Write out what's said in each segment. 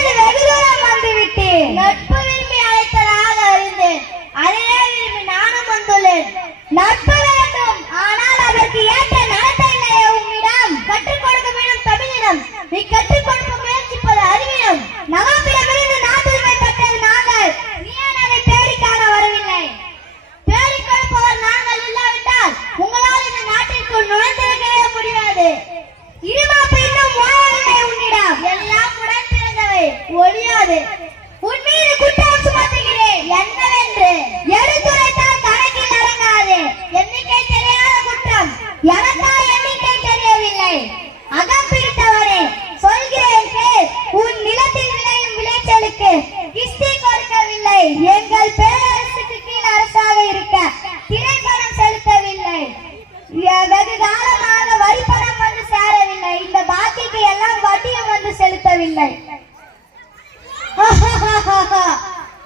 ஏது வெகு தூரம் வந்து விட்டேன். நட்பு விரும்பி அழைத்ததாக அறிந்தேன். அதையே விரும்பி நானும் வந்துள்ளேன். நட்பு வேண்டும், ஆனால் அதற்கு ஏற்ற நடத்தை இல்லையே உம்மிடம். கற்றுக் கொடுக்க வேண்டும் தமிழினம், நீ கற்றுக் கொடுக்க முயற்சிப்பது அறிவினம். நவாபிடமிருந்து நாட்டுரிமை பெற்றது நாங்கள், நீ ஏன் அதை தேடிக் காண வரவில்லை? தேடிக் கொடுப்பவர் நாங்கள் இல்லாவிட்டால் உங்களால் இந்த நாட்டிற்குள் நுழைந்திருக்கவே முடியாது. இருமாப்பு இன்னும் ஓயவில்லை உன்னிடம். எல்லாம் உடன் பிறந்தவை, ஒழியாது. உன் மீது குற்றம் சுமத்துகிறேன். என்னவென்று எடுத்துரைத்தால் கணக்கில் அடங்காது. எண்ணிக்கை தெரியாத குற்றம், எனக்கா எண்ணிக்கை தெரியவில்லை. அகம் பிடித்தவனே, சொல்கிறேன் கேள். உன் நிலத்தில் விளையும் விளைச்சலுக்கு கிஸ்தி கொடுக்கவில்லை. எங்கள் பேரரசுக்கு கீழ் அரசாக இருக்க திரைப்படம் செலுத்தவில்லை. வெகு காலமாக வரிப்பணம் வந்து சேரவில்லை. இந்த பாக்கிக்கு எல்லாம் வட்டியும் வந்து செலுத்தவில்லை.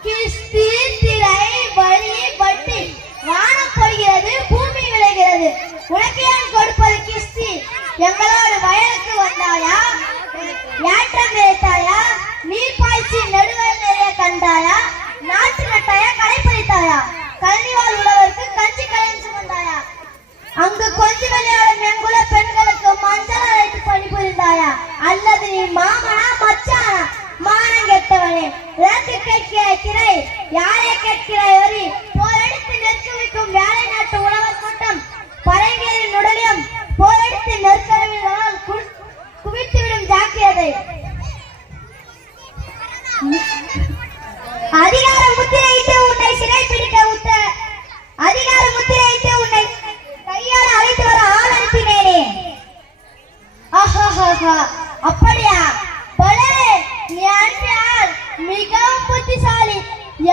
கிஸ்தி, திரை, வரி, வட்டி, வானம் பொழிகிறது, பூமி விளைகிறது. உனக்கு ஏன் கொடுப்பது கிஸ்தி? எங்களோடு வயலுக்கு வந்தாயா? ஏற்றம் விளைத்தாயா? நீர் பாய்ச்சி நெடுவல் நிறைய கண்டாயா? நாட்டு நட்டாயா? கடைப்பிடித்தாயா? கல்விவாழ் உள்ளவருக்கு கஞ்சி கலையும் சுமந்தாயா? அங்கு கொஞ்சி விளையாடும் எங்குள்ள பெண்களுக்கு மஞ்சள் அழைத்து பணிபுரிந்தாயா? அல்லது நீ மாமனா மச்சானா? மானம் கெட்டவனே, எதற்கு கேட்கிறாய் திரை? யாரை கேட்கிறாய் வரி? போரெடுத்து நெருக்க வைக்கும் வேலை நாட்டு உழவர் கூட்டம் பறைகளின் உடலிலும் போரெடுத்து நெருக்கவினால் குவித்துவிடும் ஜாக்கிரதை. அதிகார முத்திரையிட்டு உன்னை சிறை பிடிக்க அதிகார முத்திரையிட்டு உன்னை கையால் அழைத்து வர ஆள் அனுப்பினேனே. அப்படியா? பலே, நீ அனுப்பியால் மிகவும் புத்திசாலி.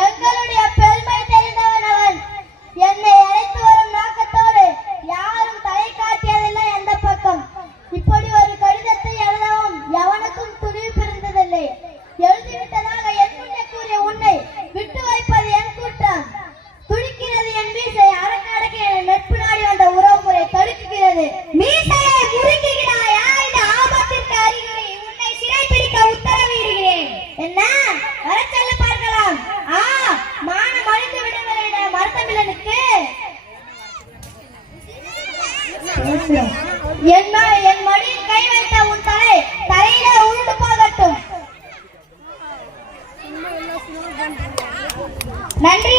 எங்களுடைய பெருமை தெரிந்தவன் அவன். என்னை அழைத்து வரும் நோக்கத்தோடு யாரும் தலை காட்டியதில்லை எந்த பக்கம். இப்படி ஒரு கடிதத்தை எழுதவும் எவனுக்கும் துணிவு பிறந்ததில்லை. எழுதிவிட்டதாக என் முன்னே கூறிய உன்னை விட்டு வைப்பது என் கூட்டம். துடிக்கிறது என் மீசை. அடக்க நட்பு நாடி வந்த உறவுமுறை தடுக்குகிறது. மீசையை முறுக்குகிறாயா? இந்த ஆபத்திற்கு அறிகுறி. உன்னை சிறை பிடிக்க உத்தரவிடுகிறேன். என்ன வர சொல்ல பார்க்கலாம். மானம் அழிந்து விடுவதை மருத்தமிழனுக்கு என் மடியில் கை வைத்த உன் தலையிலே உருண்டு போகட்டும். நன்றி.